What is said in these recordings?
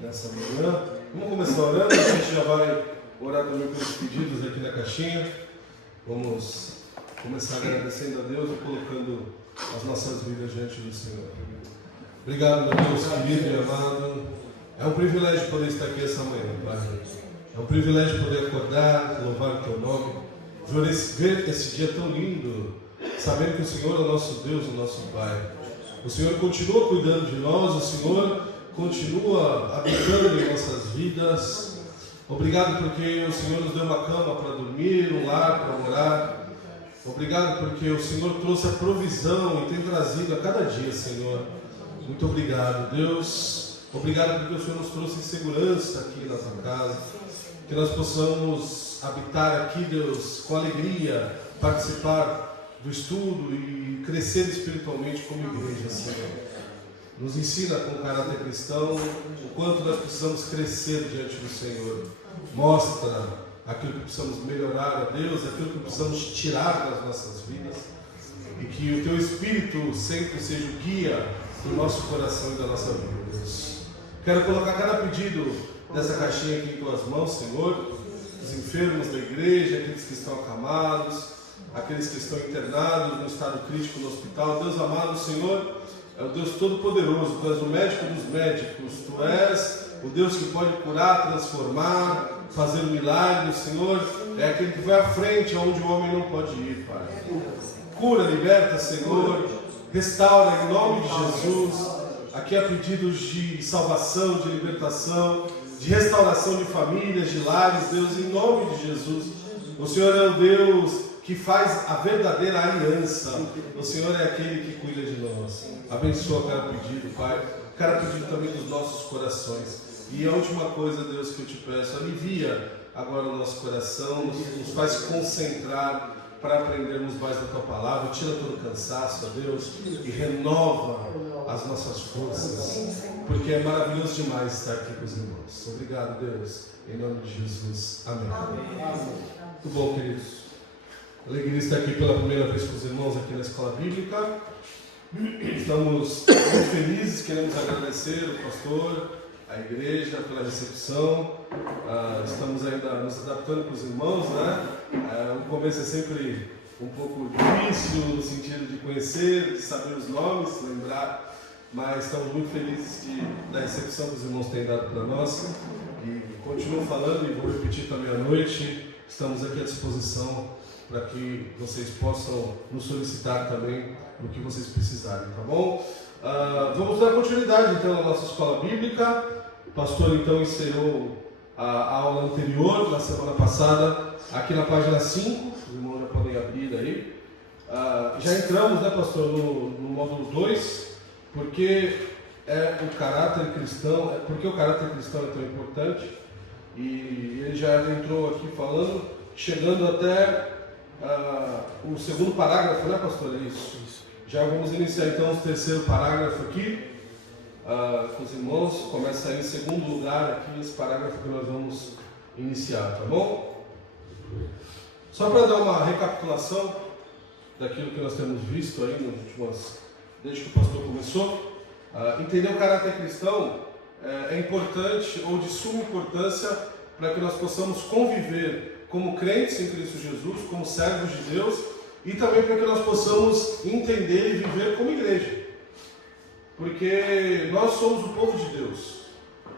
nessa manhã. Vamos começar orando, a gente já vai orar também pelos pedidos aqui na caixinha. Vamos começar agradecendo a Deus e colocando as nossas vidas diante do Senhor. Obrigado, meu Deus querido e amado. É um privilégio poder estar aqui essa manhã, Pai. É um privilégio poder acordar, louvar o Teu nome, ver esse dia tão lindo, sabendo que o Senhor é o nosso Deus, o nosso Pai. O Senhor continua cuidando de nós, o Senhor continua habitando em nossas vidas. Obrigado porque o Senhor nos deu uma cama para dormir, um lar para morar. Obrigado porque o Senhor trouxe a provisão e tem trazido a cada dia, Senhor. Muito obrigado, Deus. Obrigado porque o Senhor nos trouxe segurança aqui na tua casa. Que nós possamos habitar aqui, Deus, com alegria, participar do estudo e crescer espiritualmente como igreja, Senhor. Nos ensina com caráter cristão o quanto nós precisamos crescer diante do Senhor. Mostra aquilo que precisamos melhorar a Deus, aquilo que precisamos tirar das nossas vidas, e que o Teu Espírito sempre seja o guia do nosso coração e da nossa vida, Deus. Quero colocar cada pedido dessa caixinha aqui em Tuas mãos, Senhor. Os enfermos da igreja, aqueles que estão acamados, aqueles que estão internados no estado crítico no hospital. Deus amado, Senhor, é o Deus Todo-Poderoso. Tu és o médico dos médicos. Tu és o Deus que pode curar, transformar, fazer um milagre. O Senhor é aquele que vai à frente onde o homem não pode ir, Pai. Cura, liberta, Senhor. Restaura em nome de Jesus. Aqui há pedidos de salvação, de libertação, de restauração de famílias, de lares, Deus, em nome de Jesus. O Senhor é o Deus que faz a verdadeira aliança. O Senhor é aquele que cuida de nós. Abençoa cada pedido, Pai. Cada pedido também dos nossos corações. E a última coisa, Deus, que eu te peço, alivia agora o nosso coração, nos faz concentrar para aprendermos mais da Tua Palavra. Tira todo o cansaço, ó Deus, e renova as nossas forças, porque é maravilhoso demais estar aqui com os irmãos. Obrigado, Deus, em nome de Jesus. Amém. Muito bom, queridos. Alegria estar aqui pela primeira vez com os irmãos aqui na Escola Bíblica. Estamos muito felizes, queremos agradecer o pastor, a igreja pela recepção. Estamos ainda nos adaptando com os irmãos, né? O começo é sempre um pouco difícil no sentido de conhecer, de saber os nomes, lembrar, mas estamos muito felizes da recepção que os irmãos têm dado para nós. E continuo falando e vou repetir também à noite, estamos aqui à disposição para que vocês possam nos solicitar também no que vocês precisarem, tá bom? Vamos dar continuidade então na nossa escola bíblica. O pastor então encerrou a aula anterior, na semana passada, aqui na página 5, os irmãos já podem abrir aí. Já entramos, né, pastor, no módulo 2, porque o caráter cristão é tão importante, e ele já entrou aqui falando, chegando até o segundo parágrafo, né, pastor? É isso. Já vamos iniciar então o terceiro parágrafo aqui com os irmãos. Começa aí em segundo lugar aqui esse parágrafo que nós vamos iniciar, tá bom? Só para dar uma recapitulação daquilo que nós temos visto aí nas últimas, desde que o pastor começou, entender o caráter cristão é importante ou de suma importância para que nós possamos conviver como crentes em Cristo Jesus, como servos de Deus, e também para que nós possamos entender e viver como igreja. Porque nós somos o povo de Deus.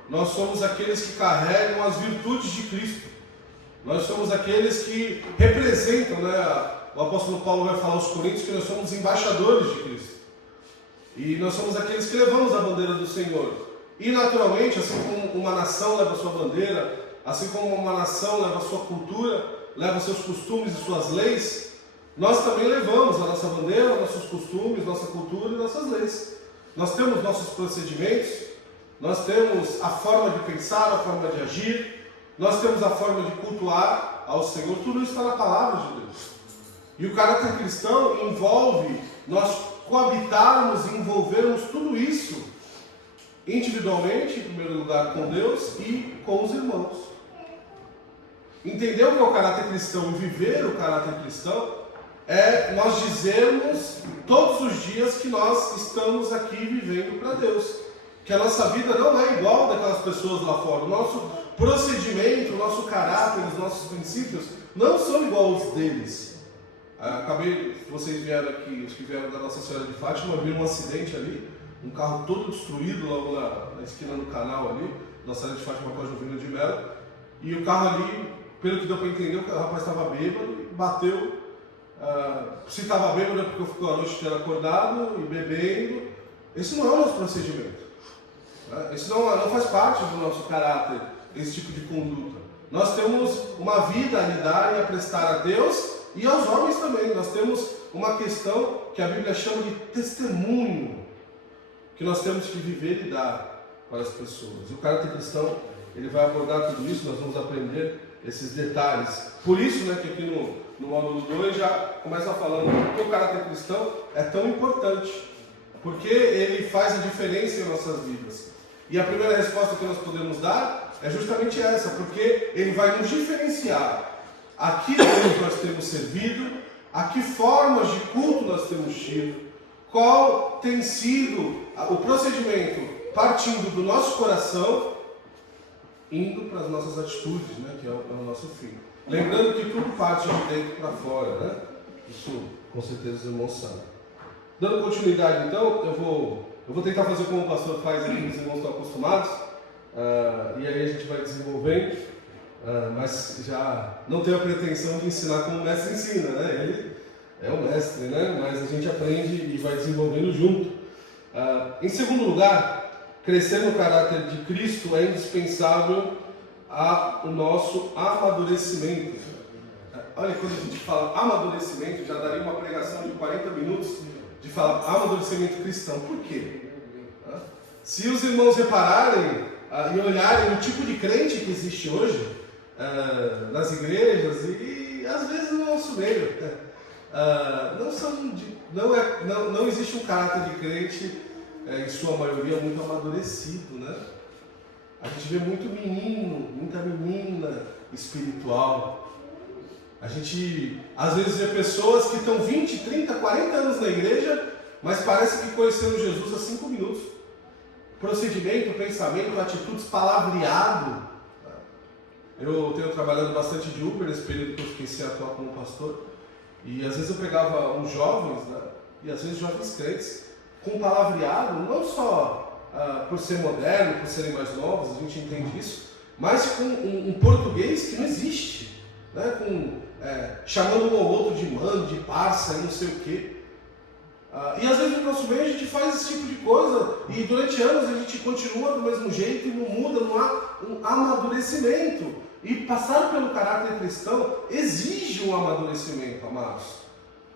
Nós somos aqueles que carregam as virtudes de Cristo. Nós somos aqueles que representam, né? O apóstolo Paulo vai falar aos Coríntios que nós somos embaixadores de Cristo. E nós somos aqueles que levamos a bandeira do Senhor. E naturalmente, assim como uma nação leva a sua bandeira, assim como uma nação leva a sua cultura, leva seus costumes e suas leis, nós também levamos a nossa bandeira, nossos costumes, nossa cultura e nossas leis. Nós temos nossos procedimentos, nós temos a forma de pensar, a forma de agir, nós temos a forma de cultuar ao Senhor. Tudo isso está na palavra de Deus. E o caráter cristão envolve nós coabitarmos e envolvermos tudo isso individualmente, em primeiro lugar, com Deus e com os irmãos. Entender o que é o caráter cristão e viver o caráter cristão é nós dizermos todos os dias que nós estamos aqui vivendo para Deus. Que a nossa vida não é igual daquelas as pessoas lá fora. O nosso procedimento, o nosso caráter, os nossos princípios não são igual aos deles. Vocês vieram aqui, os que vieram da Nossa Senhora de Fátima, viram um acidente ali, um carro todo destruído logo na esquina do canal ali, Nossa Senhora de Fátima com a Juvena de Melo, e o carro ali, pelo que deu para entender, o rapaz estava bêbado e bateu. Se estava bêbado é porque ficou a noite inteira acordado e bebendo. Esse não é o nosso procedimento. Isso não faz parte do nosso caráter, esse tipo de conduta. Nós temos uma vida a lidar e a prestar a Deus e aos homens também. Nós temos uma questão que a Bíblia chama de testemunho, que nós temos que viver e dar para as pessoas. E o caráter cristão, ele vai abordar tudo isso, nós vamos aprender esses detalhes. Por isso, que aqui no módulo 2 já começa falando que o caráter cristão é tão importante, porque ele faz a diferença em nossas vidas. E a primeira resposta que nós podemos dar é justamente essa, porque ele vai nos diferenciar a que Deus nós temos servido, a que formas de culto nós temos tido, qual tem sido o procedimento partindo do nosso coração, indo para as nossas atitudes, que é o nosso fim. Lembrando que tudo parte de dentro para fora, Isso com certeza os irmãos sabem. Dando continuidade então, eu vou tentar fazer como o pastor faz aqui, os irmãos estão acostumados, e aí a gente vai desenvolvendo, mas já não tenho a pretensão de ensinar como o mestre ensina, Ele é o mestre, mas a gente aprende e vai desenvolvendo junto. Em segundo lugar, crescer no caráter de Cristo é indispensável ao nosso amadurecimento. Olha, quando a gente fala amadurecimento, já daria uma pregação de 40 minutos de falar amadurecimento cristão. Por quê? Se os irmãos repararem e olharem o tipo de crente que existe hoje nas igrejas e às vezes no nosso meio, não existe um caráter de crente, em sua maioria, muito amadurecido, A gente vê muito menino, muita menina espiritual. A gente, às vezes, vê pessoas que estão 20, 30, 40 anos na igreja, mas parece que conheceram Jesus há 5 minutos. Procedimento, pensamento, atitudes, palavreado. Eu tenho trabalhado bastante de Uber nesse período que eu fiquei sem atuar como pastor. E às vezes eu pegava uns jovens, e às vezes jovens crentes, com palavreado, não só por ser moderno, por serem mais novos, a gente entende isso, mas com um português que não existe, chamando um ou outro de mano, de parça e não sei o quê. E às vezes no nosso meio a gente faz esse tipo de coisa e durante anos a gente continua do mesmo jeito e não muda, não há um amadurecimento. E passar pelo caráter cristão exige um amadurecimento, amados.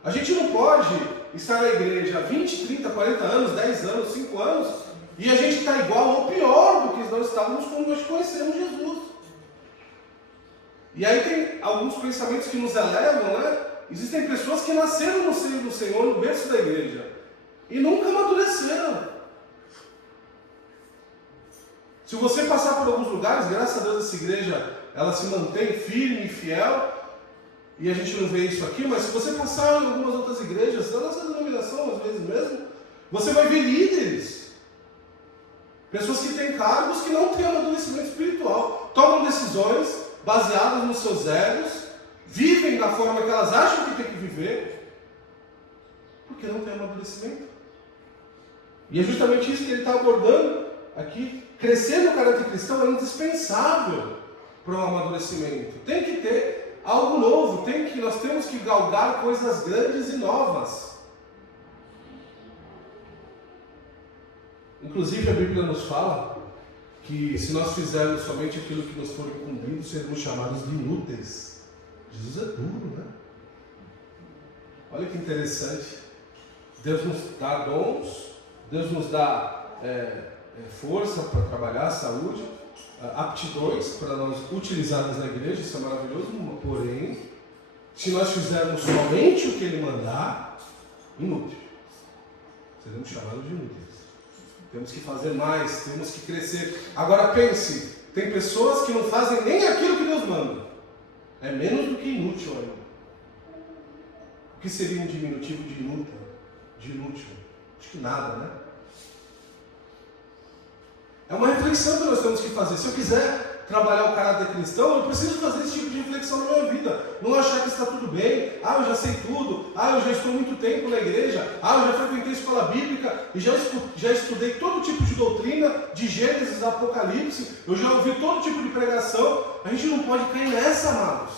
A gente não pode estar na igreja há 20, 30, 40 anos, 10 anos, 5 anos e a gente está igual ou pior do que nós estávamos quando nós conhecemos Jesus. E aí tem alguns pensamentos que nos elevam, Existem pessoas que nasceram no seio do Senhor, no berço da igreja, e nunca amadureceram. Se você passar por alguns lugares, graças a Deus essa igreja, ela se mantém firme e fiel, e a gente não vê isso aqui, mas se você passar em algumas outras igrejas, da nossa denominação, às vezes mesmo, você vai ver líderes, pessoas que têm cargos que não têm amadurecimento espiritual, tomam decisões baseadas nos seus egos, vivem da forma que elas acham que tem que viver, porque não tem amadurecimento. E é justamente isso que ele está abordando aqui. Crescer no caráter cristão é indispensável para o amadurecimento. Tem que ter algo novo, nós temos que galgar coisas grandes e novas. Inclusive a Bíblia nos fala que se nós fizermos somente aquilo que nos for incumbido, seremos chamados de inúteis. Jesus é duro, Olha que interessante. Deus nos dá dons, Deus nos dá força para trabalhar, saúde, aptidões para nós utilizarmos na igreja, isso é maravilhoso, porém, se nós fizermos somente o que Ele mandar, inútil. Seremos chamados de inúteis. Temos que fazer mais, temos que crescer. Agora pense, tem pessoas que não fazem nem aquilo que Deus manda. É menos do que inútil ainda. O que seria um diminutivo de inútil? De inútil? Acho que nada, É É uma reflexão que nós temos que fazer. Se eu quiser trabalhar o caráter cristão, eu preciso fazer esse tipo de reflexão na minha vida. Não achar que está tudo bem. Ah, eu já sei tudo. Ah, eu já estou muito tempo na igreja. Ah, eu já frequentei escola bíblica e já estudei todo tipo de doutrina, de Gênesis, Apocalipse. Eu já ouvi todo tipo de pregação. A gente não pode cair nessa, amados.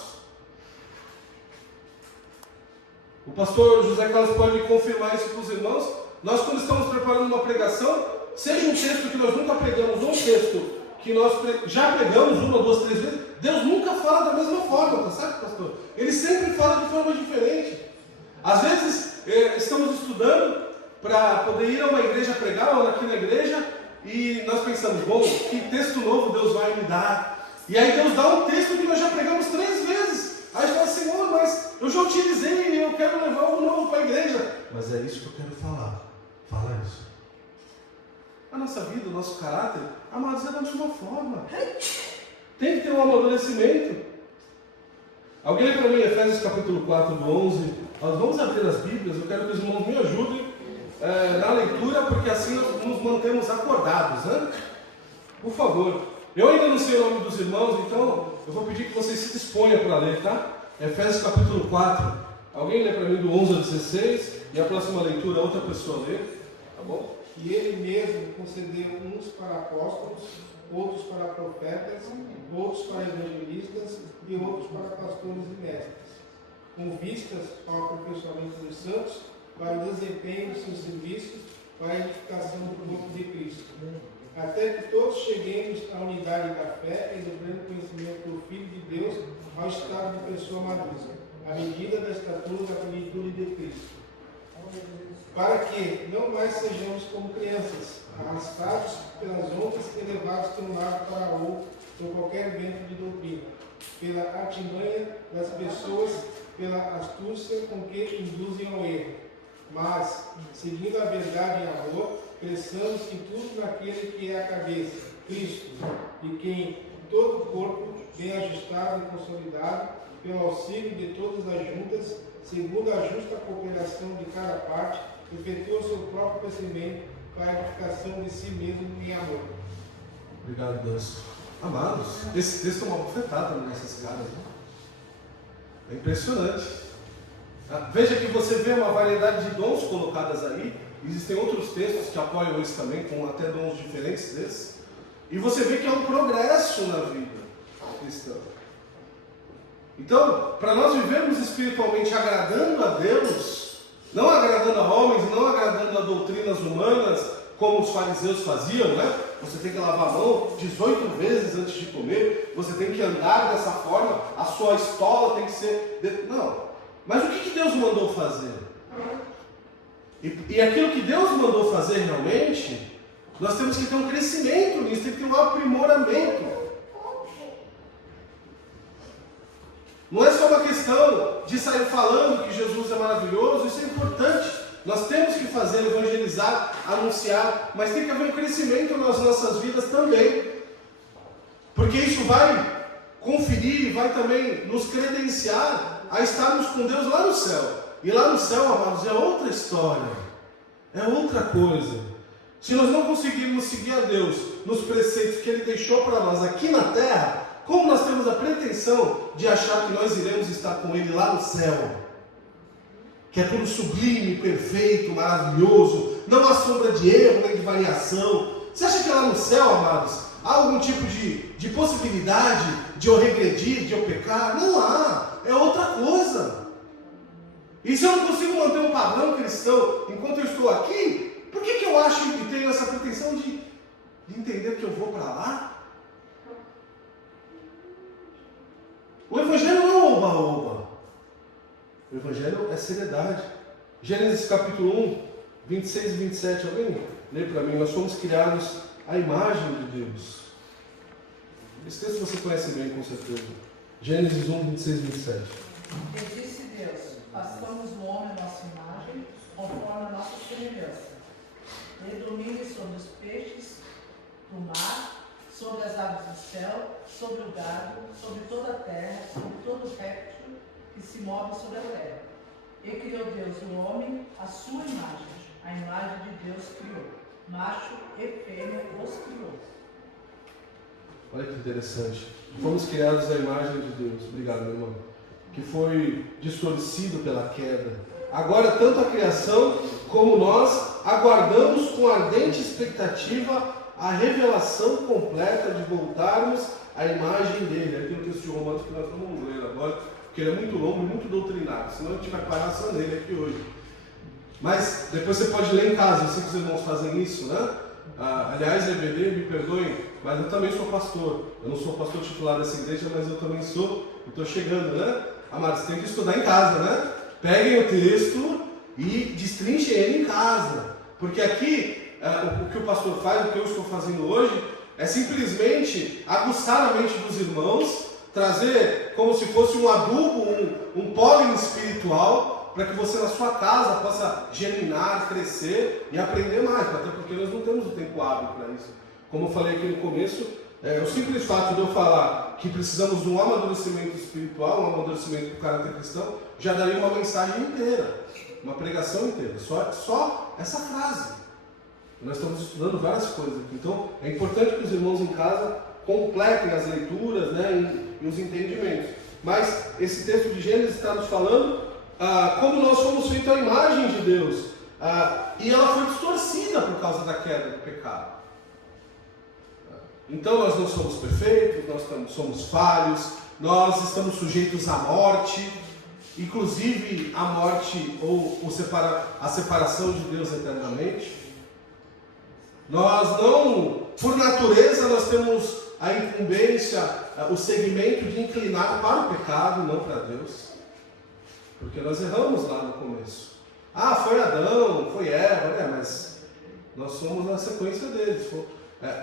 O pastor José Carlos pode confirmar isso para os irmãos. Nós, quando estamos preparando uma pregação, seja um texto que nós nunca pregamos, ou um texto que nós já pregamos 1, 2, 3 vezes, Deus nunca fala da mesma forma, tá certo, pastor? Ele sempre fala de forma diferente. Às vezes, estamos estudando para poder ir a uma igreja pregar, ou aqui na igreja, e nós pensamos, bom, que texto novo Deus vai me dar? E aí Deus dá um texto que nós já pregamos 3 vezes. Aí a gente fala, Senhor, mas eu já utilizei e eu quero levar algo novo para a igreja. Mas é isso que eu quero falar. Fala isso. A nossa vida, o nosso caráter, amados, é da mesma forma. Tem que ter um amadurecimento. Alguém lê para mim Efésios capítulo 4, do 11. Nós vamos abrir as Bíblias, eu quero que os irmãos me ajudem na leitura, porque assim nós nos mantemos acordados, né? Por favor. Eu ainda não sei o nome dos irmãos, então eu vou pedir que vocês se disponham para ler, tá? Efésios capítulo 4. Alguém lê para mim do 11 ao 16 e a próxima leitura outra pessoa lê, tá bom? E ele mesmo concedeu uns para apóstolos, outros para profetas, outros para evangelistas e outros para pastores e mestres, com vistas ao aperfeiçoamento dos santos, para o desempenho dos seus serviços, para a edificação do corpo de Cristo, até que todos cheguemos à unidade da fé e do pleno conhecimento do Filho de Deus, ao estado de pessoa madura, à medida da estatura da plenitude de Cristo, para que não mais sejamos como crianças, arrastados pelas ondas e levados de um lado para outro por qualquer vento de doutrina, pela artimanha das pessoas, pela astúcia com que induzem ao erro. Mas, seguindo a verdade em amor, cresçamos em tudo naquele que é a cabeça, Cristo, de quem todo o corpo, bem ajustado e consolidado, pelo auxílio de todas as juntas, segundo a justa cooperação de cada parte, efetua seu próprio crescimento para a edificação de si mesmo em amor. Obrigado, Deus. Amados, esse texto é uma bofetada nessas caras, né? É impressionante. Veja que você vê uma variedade de dons colocadas aí. Existem outros textos que apoiam isso também, com até dons diferentes desses. E você vê que é um progresso na vida cristã. Então, para nós vivermos espiritualmente agradando a Deus, não agradando a homens, não agradando a doutrinas humanas, como os fariseus faziam, né? Você tem que lavar a mão 18 vezes antes de comer, você tem que andar dessa forma, a sua estola tem que ser... Não. Mas o que Deus mandou fazer? E aquilo que Deus mandou fazer realmente, nós temos que ter um crescimento nisso, tem que ter um aprimoramento. Não é só uma questão de sair falando que Jesus é maravilhoso, isso é importante. Nós temos que fazer, evangelizar, anunciar, mas tem que haver um crescimento nas nossas vidas também. Porque isso vai conferir, vai também nos credenciar a estarmos com Deus lá no céu. E lá no céu, amados, é outra história, é outra coisa. Se nós não conseguirmos seguir a Deus nos preceitos que Ele deixou para nós aqui na terra, como nós temos a pretensão de achar que nós iremos estar com Ele lá no céu? Que é tudo sublime, perfeito, maravilhoso, não há sombra de erro nem de variação. Você acha que lá no céu, amados, há algum tipo de possibilidade de eu regredir, de eu pecar? Não há, é outra coisa. E se eu não consigo manter um padrão cristão enquanto eu estou aqui, por que eu acho e tenho essa pretensão de entender que eu vou para lá? O Evangelho não é oba-oba. O Evangelho é seriedade. Gênesis capítulo 1, 26 e 27. Alguém lê para mim? Nós fomos criados à imagem de Deus. Esse texto você conhece bem, com certeza. Gênesis 1, 26 e 27. E disse Deus: façamos o homem à nossa imagem, conforme a nossa semelhança. Ele domine sobre os peixes do mar, sobre as aves do céu, sobre o gado, sobre toda a terra, sobre todo réptil que se move sobre a terra. E criou Deus o homem à sua imagem, a imagem de Deus criou. Macho e fêmea os criou. Olha que interessante. Fomos criados à imagem de Deus. Obrigado, meu irmão. Que foi distorcido pela queda. Agora, tanto a criação como nós aguardamos com ardente expectativa a revelação completa de voltarmos à imagem dele. Aqui no texto de Romanos que nós vamos ler agora, porque ele é muito longo e muito doutrinário, senão a gente vai parar só nele aqui hoje. Mas depois você pode ler em casa, eu sei que os irmãos fazem isso, né? Aliás, EBD, me perdoem, mas eu também sou pastor. Eu não sou pastor titular dessa igreja, mas eu também sou, e estou chegando, né? Amados, você tem que estudar em casa, né? Peguem o texto e destrinchem ele em casa. Porque aqui, o que o pastor faz, o que eu estou fazendo hoje, é simplesmente aguçar a mente dos irmãos, trazer como se fosse um adubo, um pólen espiritual, para que você na sua casa possa germinar, crescer e aprender mais, até porque nós não temos o tempo hábil para isso. Como eu falei aqui no começo, o simples fato de eu falar que precisamos de um amadurecimento espiritual, um amadurecimento do caráter cristão, já daria uma mensagem inteira, uma pregação inteira, só essa frase. Nós estamos estudando várias coisas aqui, então é importante que os irmãos em casa completem as leituras, né, e os entendimentos. Mas esse texto de Gênesis está nos falando como nós fomos feitos à imagem de Deus, e ela foi distorcida por causa da queda do pecado. Então nós não somos perfeitos, nós somos falhos, nós estamos sujeitos à morte, inclusive a morte ou a separação de Deus eternamente. Nós não, por natureza, nós temos a incumbência, o segmento de inclinar para o pecado, não para Deus. Porque nós erramos lá no começo. Foi Adão, foi Eva, mas nós somos na sequência deles.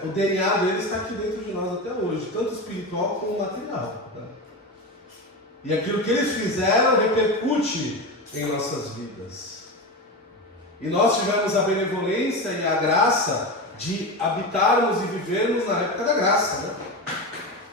O DNA deles está aqui dentro de nós até hoje, tanto espiritual como material. Né? E aquilo que eles fizeram repercute em nossas vidas. E nós tivemos a benevolência e a graça de habitarmos e vivermos na época da graça. Né?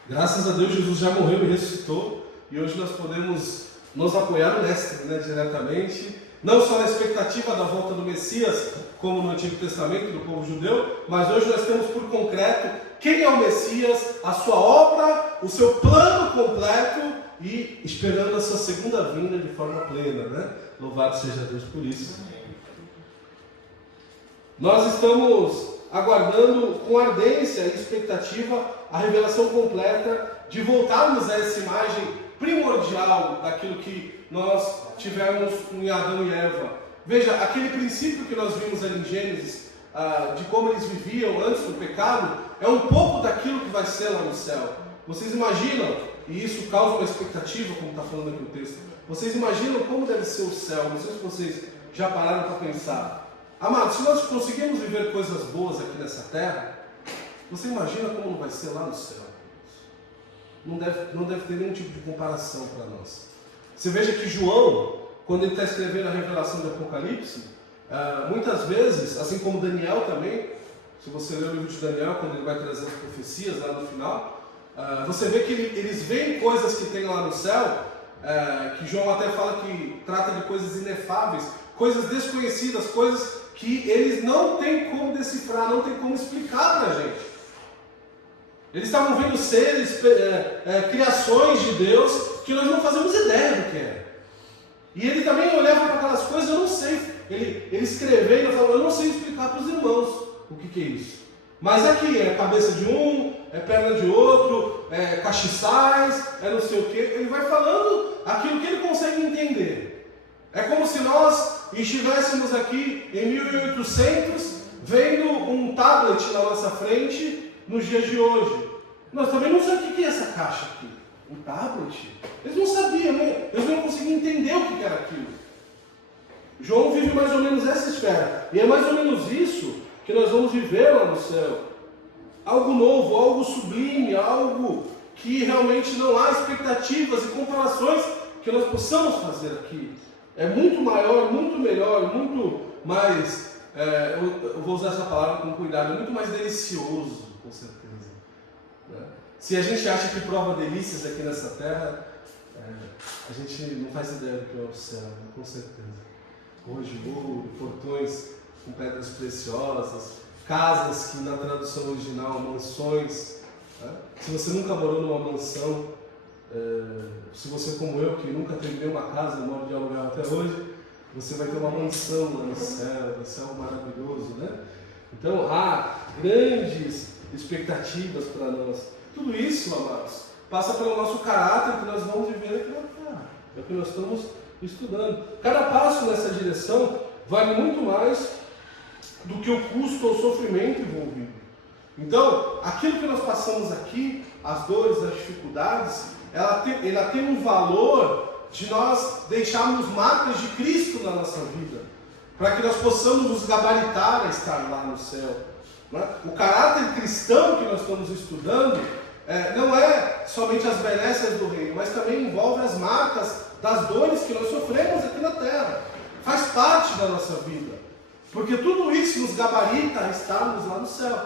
Graças a Deus, Jesus já morreu e ressuscitou, e hoje nós podemos nos apoiar no mestre, né, diretamente, não só na expectativa da volta do Messias, como no Antigo Testamento do povo judeu, mas hoje nós temos por concreto quem é o Messias, a sua obra, o seu plano completo e esperando a sua segunda vinda de forma plena, né? Louvado seja Deus por isso. Nós estamos aguardando com ardência e expectativa a revelação completa de voltarmos a essa imagem primordial daquilo que nós tivemos em Adão e Eva. Veja, aquele princípio que nós vimos ali em Gênesis, de como eles viviam antes do pecado, é um pouco daquilo que vai ser lá no céu. Vocês imaginam, e isso causa uma expectativa, como está falando aqui o texto, vocês imaginam como deve ser o céu? Não sei se vocês já pararam para pensar. Amados, se nós conseguirmos viver coisas boas aqui nessa terra, você imagina como não vai ser lá no céu? Não deve ter nenhum tipo de comparação para nós. Você veja que João, quando ele está escrevendo a revelação do Apocalipse, muitas vezes, assim como Daniel também, se você ler o livro de Daniel, quando ele vai trazer as profecias lá no final, você vê que eles veem coisas que tem lá no céu, que João até fala que trata de coisas inefáveis, coisas desconhecidas, coisas que eles não têm como decifrar, não têm como explicar para a gente. Eles estavam vendo seres, criações de Deus, que nós não fazemos ideia do que é. E ele também olhava para aquelas coisas, eu não sei. Ele escrevendo, falando, eu não sei explicar para os irmãos o que é isso. Mas aqui é cabeça de um, é perna de outro, é castiçais, é não sei o que. Ele vai falando aquilo que ele consegue entender. É como se nós estivéssemos aqui em 1800, vendo um tablet na nossa frente, nos dias de hoje. Nós também não sabemos o que é essa caixa aqui. Um tablet? Eles não sabiam, né? Eles não conseguiam entender o que era aquilo. João vive mais ou menos essa esfera. E é mais ou menos isso que nós vamos viver lá no céu. Algo novo, algo sublime, algo que realmente não há expectativas e comparações que nós possamos fazer aqui. É muito maior, muito melhor, muito mais, eu vou usar essa palavra com cuidado, é muito mais delicioso, com certeza. Né? Se a gente acha que prova delícias aqui nessa terra, a gente não faz ideia do que é o céu, com certeza. Hoje, ouro, portões com pedras preciosas, casas que na tradução original, mansões, Né? Se você nunca morou numa mansão, se você como eu, que nunca teve nenhuma casa, mora de aluguel até hoje, você vai ter uma mansão lá no céu, vai ser algo maravilhoso, né? Então há grandes expectativas para nós. Tudo isso, amados, passa pelo nosso caráter que nós vamos viver aqui na terra. É o que nós estamos estudando. Cada passo nessa direção vale muito mais do que o custo ou sofrimento envolvido. Então, aquilo que nós passamos aqui, as dores, as dificuldades, ela tem um valor de nós deixarmos marcas de Cristo na nossa vida, para que nós possamos nos gabaritar a estar lá no céu. Né? O caráter cristão que nós estamos estudando não é somente as benesses do reino, mas também envolve as marcas das dores que nós sofremos aqui na terra. Faz parte da nossa vida, porque tudo isso nos gabarita a estarmos lá no céu.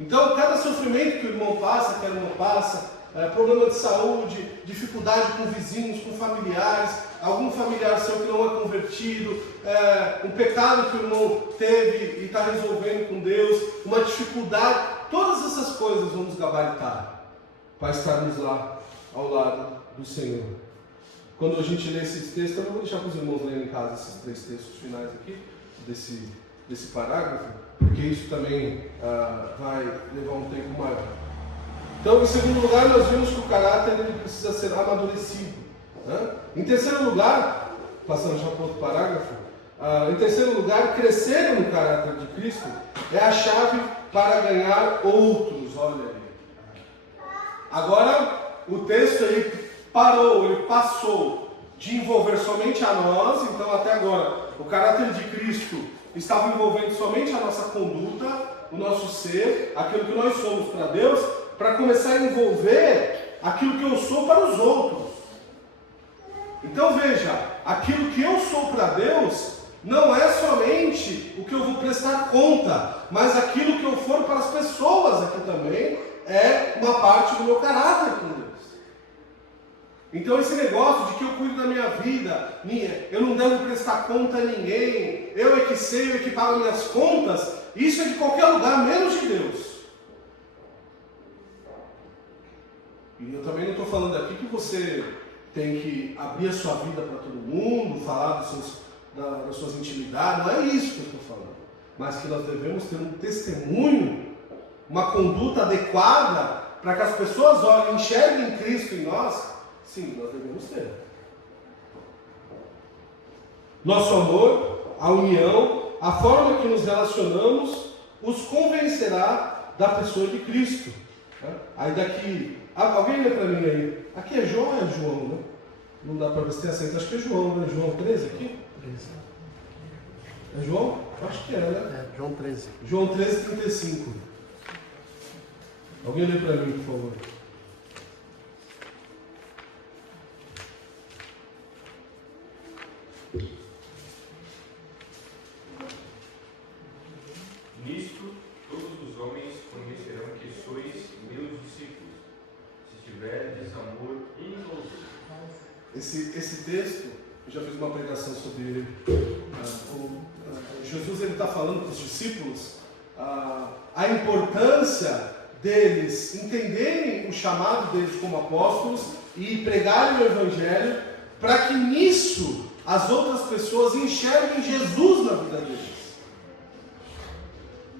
Então, cada sofrimento que o irmão passa, que a irmã passa, problema de saúde, dificuldade com vizinhos, com familiares, algum familiar seu que não é convertido, um pecado que o irmão teve e está resolvendo com Deus, uma dificuldade, todas essas coisas vamos gabaritar para estarmos lá ao lado do Senhor. Quando a gente lê esses textos, eu vou deixar para os irmãos lerem em casa esses 3 textos finais aqui, desse parágrafo, porque isso também vai levar um tempo maior. Então, em segundo lugar, nós vimos que o caráter ele precisa ser amadurecido. Né? Em terceiro lugar, passando já para outro parágrafo, em terceiro lugar, crescer no caráter de Cristo é a chave para ganhar outros. Olha aí. Agora, o texto ele parou, ele passou de envolver somente a nós. Então, até agora, o caráter de Cristo estava envolvendo somente a nossa conduta, o nosso ser, aquilo que nós somos para Deus, para começar a envolver aquilo que eu sou para os outros. Então veja, aquilo que eu sou para Deus não é somente o que eu vou prestar conta, mas aquilo que eu for para as pessoas aqui também é uma parte do meu caráter com Deus. Então esse negócio de que eu cuido da minha vida, eu não devo prestar conta a ninguém, eu é que sei, eu é que pago minhas contas, isso é de qualquer lugar, menos de Deus. E eu também não estou falando aqui que você tem que abrir a sua vida para todo mundo, falar das suas intimidades, não é isso que eu estou falando. Mas que nós devemos ter um testemunho, uma conduta adequada, para que as pessoas olhem, enxerguem Cristo em nós. Sim, nós devemos ter. Nosso amor, a união, a forma que nos relacionamos, os convencerá da pessoa de Cristo. Aí daqui... alguém lê para mim aí. Aqui é João ou é João, né? Não dá para ver se tem acento. Acho que é João, né? João 13 aqui? 13. É João? Acho que é, né? É, João 13. João 13, 35. Alguém lê para mim, por favor. Nisto, todos os homens conhecerão que sois meus discípulos, se tiverdes amor uns aos outros. Esse texto, eu já fiz uma pregação sobre ele. Jesus está falando para os discípulos a importância deles entenderem o chamado deles como apóstolos e pregarem o Evangelho, para que nisso as outras pessoas enxerguem Jesus na vida deles.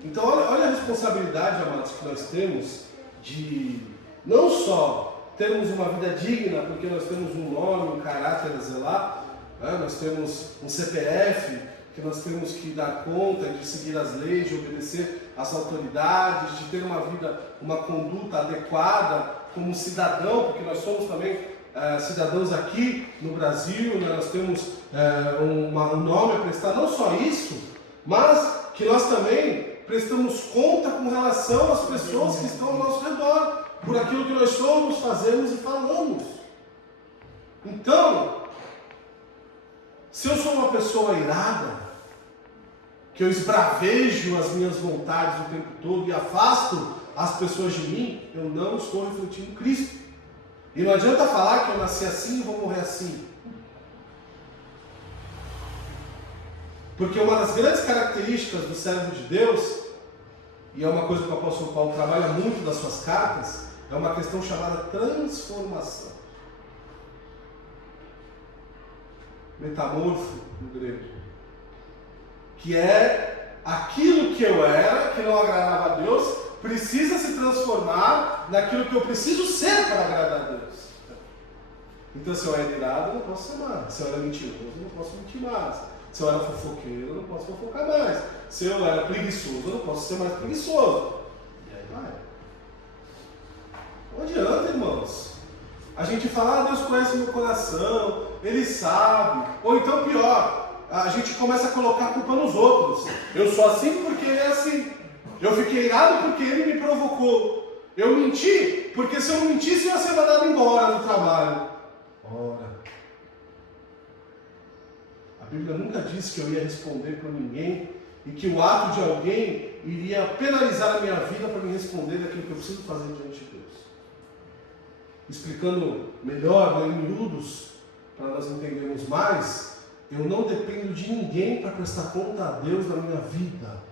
Então olha a responsabilidade, amados, que nós temos de não só termos uma vida digna, porque nós temos um nome, um caráter a zelar, né? Nós temos um CPF, que nós temos que dar conta de seguir as leis, de obedecer às autoridades, de ter uma vida, uma conduta adequada como cidadão, porque nós somos também cidadãos aqui no Brasil, né? Nós temos um nome a prestar, não só isso, mas que nós também prestamos conta com relação às pessoas que estão ao nosso redor, por aquilo que nós somos, fazemos e falamos. Então, se eu sou uma pessoa irada, que eu esbravejo as minhas vontades o tempo todo e afasto as pessoas de mim, eu não estou refletindo Cristo. E não adianta falar que eu nasci assim e vou morrer assim. Porque uma das grandes características do servo de Deus e é uma coisa que o apóstolo Paulo trabalha muito nas suas cartas, é uma questão chamada transformação. Metamorfo, no grego. Que é aquilo que eu era, que não agradava a Deus, precisa se transformar naquilo que eu preciso ser para agradar a Deus. Então, se eu era irado, eu não posso ser mais. Se eu era mentiroso, eu não posso mentir mais. Se eu era fofoqueiro, eu não posso fofocar mais. Se eu era preguiçoso, eu não posso ser mais preguiçoso. E aí vai. Não adianta, irmãos. A gente fala, Deus conhece meu coração, Ele sabe. Ou então, pior, a gente começa a colocar a culpa nos outros. Eu sou assim porque Ele é assim. Eu fiquei irado porque Ele me provocou. Eu menti porque se eu não mentisse, eu ia ser mandado embora do trabalho. Ora, a Bíblia nunca disse que eu ia responder para ninguém e que o ato de alguém iria penalizar a minha vida para me responder daquilo que eu preciso fazer diante de Deus. Explicando melhor, em miúdos, para nós entendermos mais, eu não dependo de ninguém para prestar conta a Deus na minha vida.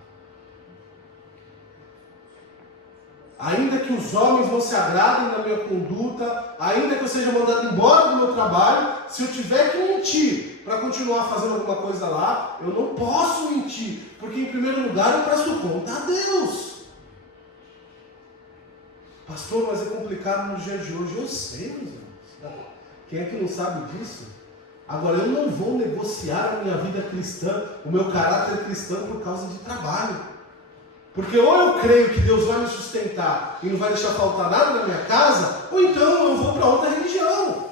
Ainda que os homens não se agradem da minha conduta, ainda que eu seja mandado embora do meu trabalho, se eu tiver que mentir para continuar fazendo alguma coisa lá, eu não posso mentir, porque em primeiro lugar eu presto conta a Deus. Pastor, mas é complicado nos dias de hoje. Eu sei, meus irmãos. Quem é que não sabe disso? Agora, eu não vou negociar a minha vida cristã, o meu caráter cristão por causa de trabalho. Porque ou eu creio que Deus vai me sustentar e não vai deixar faltar nada na minha casa, ou então eu vou para outra religião.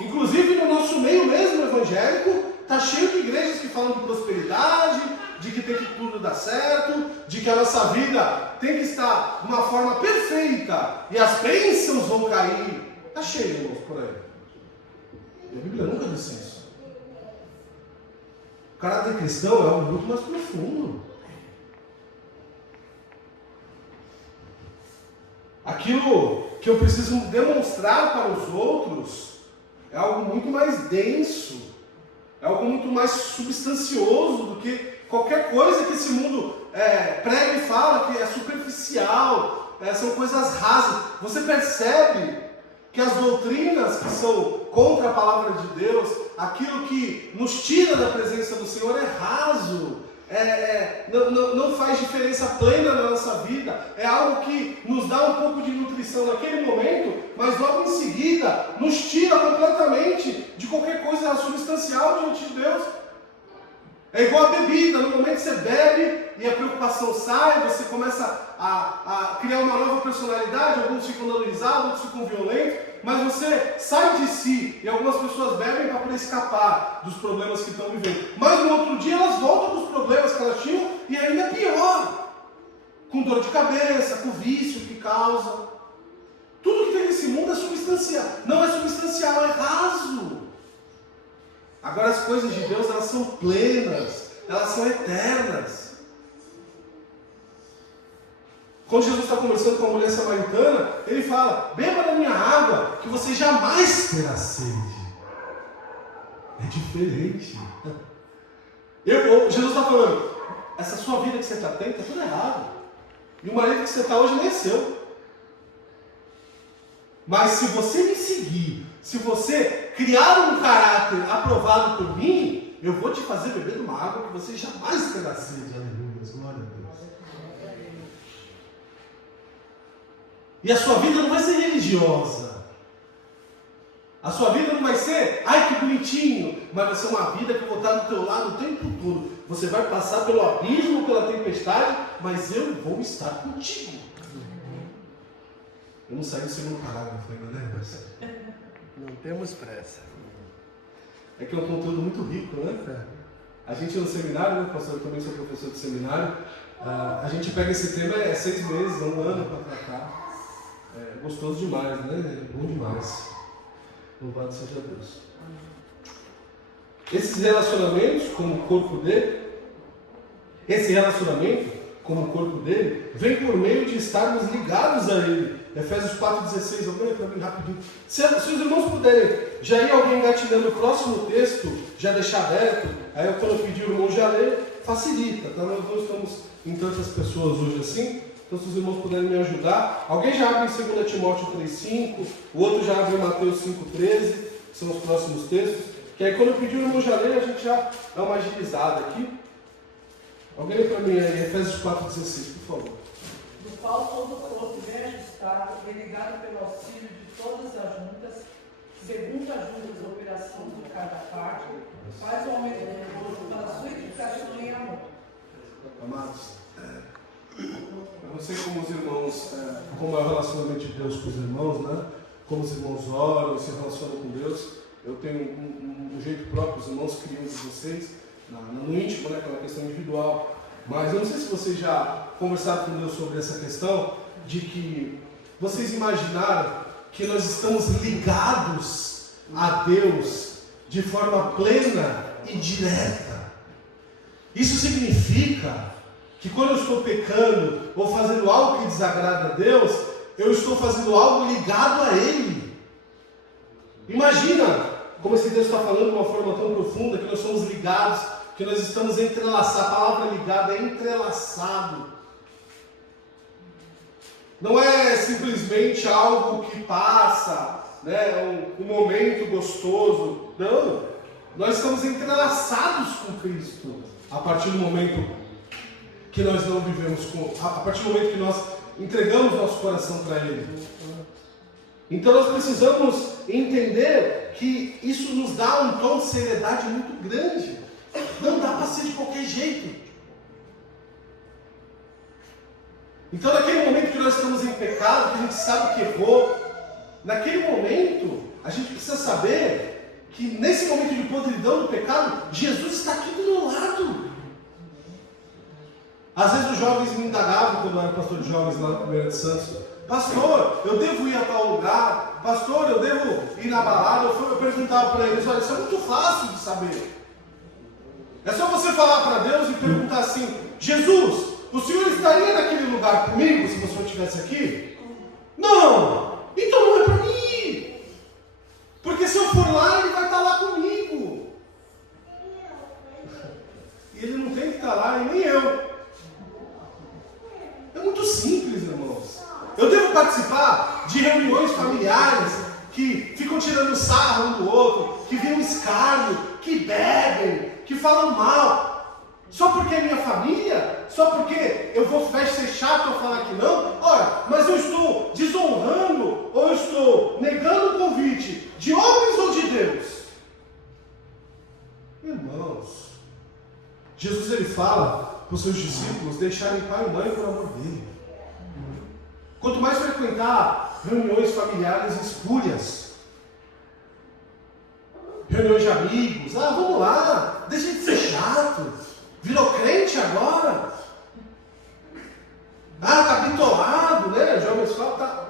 Inclusive no nosso meio mesmo evangélico, está cheio de igrejas que falam de prosperidade, de que tem que tudo dar certo, de que a nossa vida tem que estar de uma forma perfeita e as bênçãos vão cair. Está cheio, irmãos, por aí. E a Bíblia nunca disse isso. O caráter cristão é um grupo mais profundo. Aquilo que eu preciso demonstrar para os outros é algo muito mais denso, é algo muito mais substancioso do que qualquer coisa que esse mundo prega e fala que é superficial, são coisas rasas. Você percebe que as doutrinas que são contra a palavra de Deus, aquilo que nos tira da presença do Senhor é raso. Não faz diferença plena na nossa vida, é algo que nos dá um pouco de nutrição naquele momento, mas logo em seguida nos tira completamente de qualquer coisa substancial diante de Deus. É igual a bebida, no momento que você bebe e a preocupação sai, você começa a criar uma nova personalidade, alguns ficam dando risada, outros ficam violentos, mas você sai de si, e algumas pessoas bebem para poder escapar dos problemas que estão vivendo. Mas no outro dia elas voltam com os problemas que elas tinham, e ainda pior, com dor de cabeça, com vício que causa. Tudo que tem nesse mundo é substancial, não é substancial, é raso. Agora as coisas de Deus, elas são plenas, elas são eternas. Quando Jesus está conversando com a mulher samaritana, ele fala, beba da minha água, que você jamais terá sede. É diferente. Jesus está falando, essa sua vida que você está tendo está tudo errado. E o marido que você está hoje nem é seu. Mas se você me seguir, se você criar um caráter aprovado por mim, eu vou te fazer beber de uma água que você jamais terá sede. Aleluia, glória a Deus. E a sua vida não vai ser religiosa. A sua vida não vai ser, ai que bonitinho, mas vai ser uma vida que eu vou estar do teu lado o tempo todo. Você vai passar pelo abismo, pela tempestade, mas eu vou estar contigo. Eu não saí do segundo parágrafo ainda, né? Mas não temos pressa. É que é um conteúdo muito rico, né? A gente no seminário, né, pastor? Eu também sou professor de seminário. A gente pega esse tema, 6 meses, 1 ano para tratar. É gostoso demais, né? É bom demais. Louvado seja Deus. Esses relacionamentos, como o corpo dele, esse relacionamento, como o corpo dele, vem por meio de estarmos ligados a ele. Efésios 4,16, eu vou para mim rapidinho. Se os irmãos puderem já ir alguém engatilhando o próximo texto, já deixar aberto, aí quando eu pedir o irmão já ler, facilita, tá? Nós não estamos em tantas pessoas hoje assim. Então, se os irmãos puderem me ajudar. Alguém já abre em 2 Timóteo 3,5, o outro já abre em Mateus 5,13, que são os próximos textos. Que aí, quando eu pedir o irmão já ler, a gente já dá uma agilizada aqui. Alguém lê para mim aí, Efésios 4,16, por favor. Do qual todo o corpo bem ajustado e ligado pelo auxílio de todas as juntas, segundo as juntas operações de cada parte, faz o aumento do corpo para a sua edificação em amor. Amados, eu não sei como os irmãos, como é o relacionamento de Deus com os irmãos, né? Como os irmãos oram, se relacionam com Deus. Eu tenho um jeito próprio, os irmãos criam de vocês, no íntimo, né? Que é uma questão individual. Mas eu não sei se vocês já conversaram com Deus sobre essa questão, de que vocês imaginaram que nós estamos ligados a Deus de forma plena e direta. Isso significa que quando eu estou pecando ou fazendo algo que desagrada a Deus, eu estou fazendo algo ligado a Ele. Imagina como esse Deus está falando de uma forma tão profunda, que nós somos ligados, que nós estamos entrelaçados. A palavra ligado é entrelaçado. Não é simplesmente algo que passa, né, um momento gostoso. Não, nós estamos entrelaçados com Cristo a partir do momento que nós não vivemos a partir do momento que nós entregamos nosso coração para Ele. Então nós precisamos entender que isso nos dá um tom de seriedade muito grande. Não dá para ser de qualquer jeito. Então naquele momento que nós estamos em pecado, que a gente sabe que errou, naquele momento a gente precisa saber que nesse momento de podridão do pecado, Jesus está aqui do meu lado. Às vezes os jovens me indagavam, quando eu era pastor de jovens lá no 1 de Santos: pastor, eu devo ir a tal lugar? Pastor, eu devo ir na balada? Eu perguntava para eles: olha, isso é muito fácil de saber. É só você falar para Deus e perguntar assim: Jesus, o Senhor estaria naquele lugar comigo se o Senhor estivesse aqui? Não! Então não é para mim ir. Porque se eu for lá, Ele vai estar lá comigo. E Ele não tem que estar lá, e nem eu. É muito simples, irmãos. Eu devo participar de reuniões familiares que ficam tirando sarro um do outro, que viram escárnio, que bebem, que falam mal, só porque é minha família? Só porque eu vou ser chato ao falar que não? Ora, mas eu estou desonrando ou eu estou negando o convite de homens ou de Deus? Irmãos, Jesus ele fala para os seus discípulos deixarem pai e mãe por amor dele. Quanto mais frequentar reuniões familiares espúrias, reuniões de amigos, vamos lá, deixa de ser chato, virou crente agora, tá bitolado, né? Os jovens falam, tá.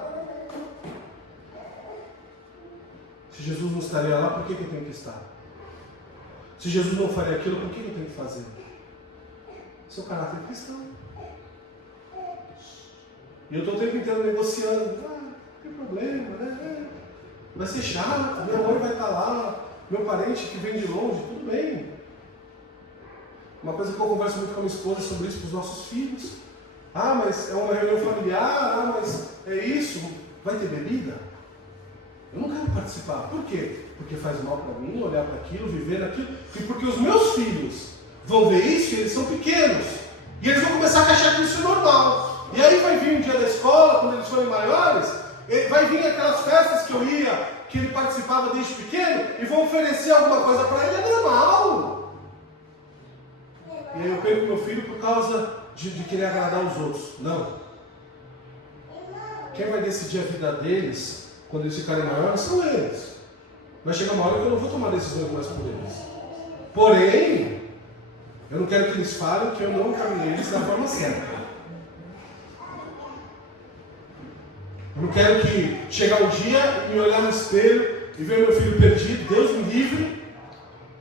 Se Jesus não estaria lá, por que eu tenho que estar? Se Jesus não faria aquilo, por que eu tenho que fazer? Seu caráter cristão. E eu estou o tempo inteiro negociando. Não tem problema, né? Vai ser chato, minha mãe vai estar lá, meu parente que vem de longe, tudo bem. Uma coisa que eu converso muito com a minha esposa sobre isso, com os nossos filhos. Mas é uma reunião familiar, mas é isso, vai ter bebida? Eu não quero participar. Por quê? Porque faz mal para mim olhar para aquilo, viver naquilo. E porque os meus filhos vão ver isso e eles são pequenos. E eles vão começar a achar que isso é normal. E aí vai vir um dia da escola, quando eles forem maiores, vai vir aquelas festas que eu ia, que ele participava desde pequeno, e vão oferecer alguma coisa para ele, é normal. E aí eu perco meu filho por causa de querer agradar os outros. Não. Quem vai decidir a vida deles, quando eles ficarem maiores, são eles. Vai chegar uma hora que eu não vou tomar decisões mais por eles. Porém, eu não quero que eles falem que eu não encaminhei eles da forma certa. Eu não quero que chegar um dia e me olhar no espelho e ver meu filho perdido, Deus me livre,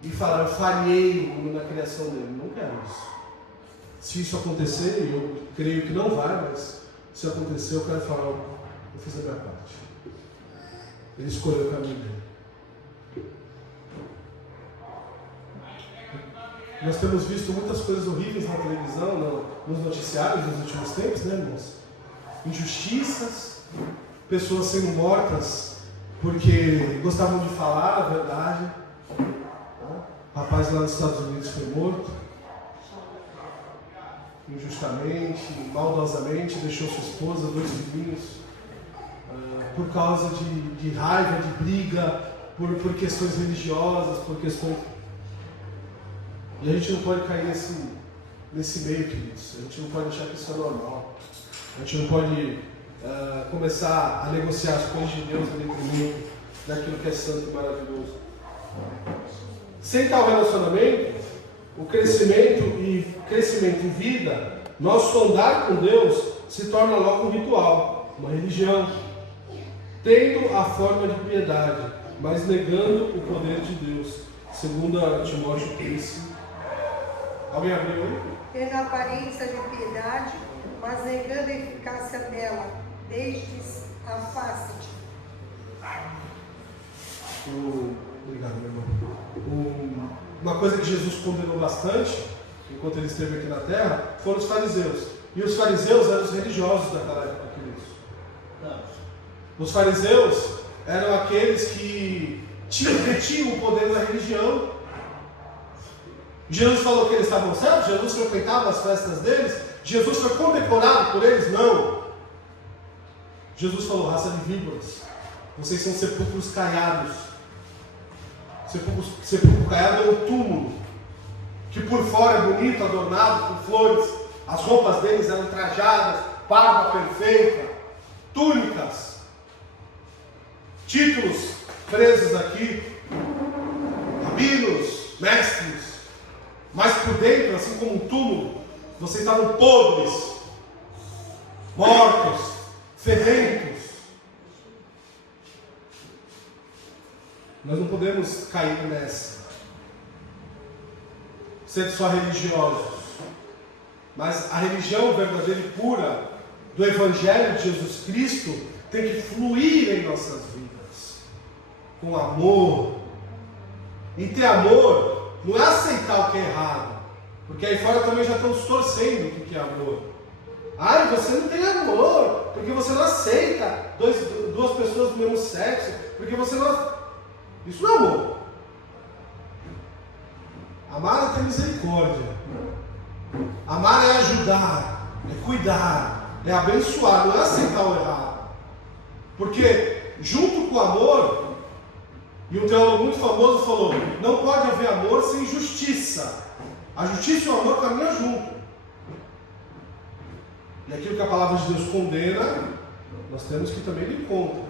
e falar: eu falhei na criação dele. Não quero isso. Se isso acontecer, e eu creio que não vai, mas se acontecer, eu quero falar: eu fiz a minha parte. Ele escolheu o caminho dele. Nós temos visto muitas coisas horríveis na televisão, nos noticiários nos últimos tempos, né, irmãos? Injustiças, pessoas sendo mortas porque gostavam de falar a verdade. O rapaz lá nos Estados Unidos foi morto injustamente, maldosamente, deixou sua esposa, 2 filhinhos, por causa de raiva, de briga, por questões religiosas, por questões... E a gente não pode cair nesse meio, queridos. A gente não pode achar que isso é normal. A gente não pode começar a negociar as coisas de Deus ali comigo, daquilo que é santo e maravilhoso. Sem tal relacionamento, o crescimento em vida, nosso andar com Deus se torna logo um ritual, uma religião, tendo a forma de piedade, mas negando o poder de Deus. 2 Timóteo 3. Alguém abriu aí? Tendo a aparência de piedade, mas negando a eficácia dela, destes afaste-te. Obrigado, meu irmão. Uma coisa que Jesus condenou bastante, enquanto ele esteve aqui na terra, foram os fariseus. E os fariseus eram os religiosos daquela época, queridos. Os fariseus eram aqueles que detinham o poder da religião. Jesus falou que eles estavam certos? Jesus frequentava as festas deles? Jesus foi condecorado por eles? Não. Jesus falou: raça de víboras, vocês são sepulcros caiados. Sepulcro caiado é um túmulo, que por fora é bonito, adornado com flores. As roupas deles eram trajadas, barba perfeita, túnicas, títulos presos aqui, rabinos, mestres. Mas por dentro, assim como um túmulo, vocês estavam podres, mortos, fedentos. Nós não podemos cair nessa, ser só religiosos. Mas a religião verdadeira e pura do Evangelho de Jesus Cristo tem que fluir em nossas vidas, com amor. E ter amor não é aceitar o que é errado, porque aí fora também já estão distorcendo o que é amor. Ai, você não tem amor, porque você não aceita duas pessoas do mesmo sexo, porque você não... Isso não é amor. Amar é ter misericórdia. Amar é ajudar, é cuidar, é abençoar, não é aceitar o errado. Porque junto com o amor, e um teólogo muito famoso falou, não pode haver amor sem justiça. A justiça e o amor caminham junto. E aquilo que a palavra de Deus condena, nós temos que também ir contra.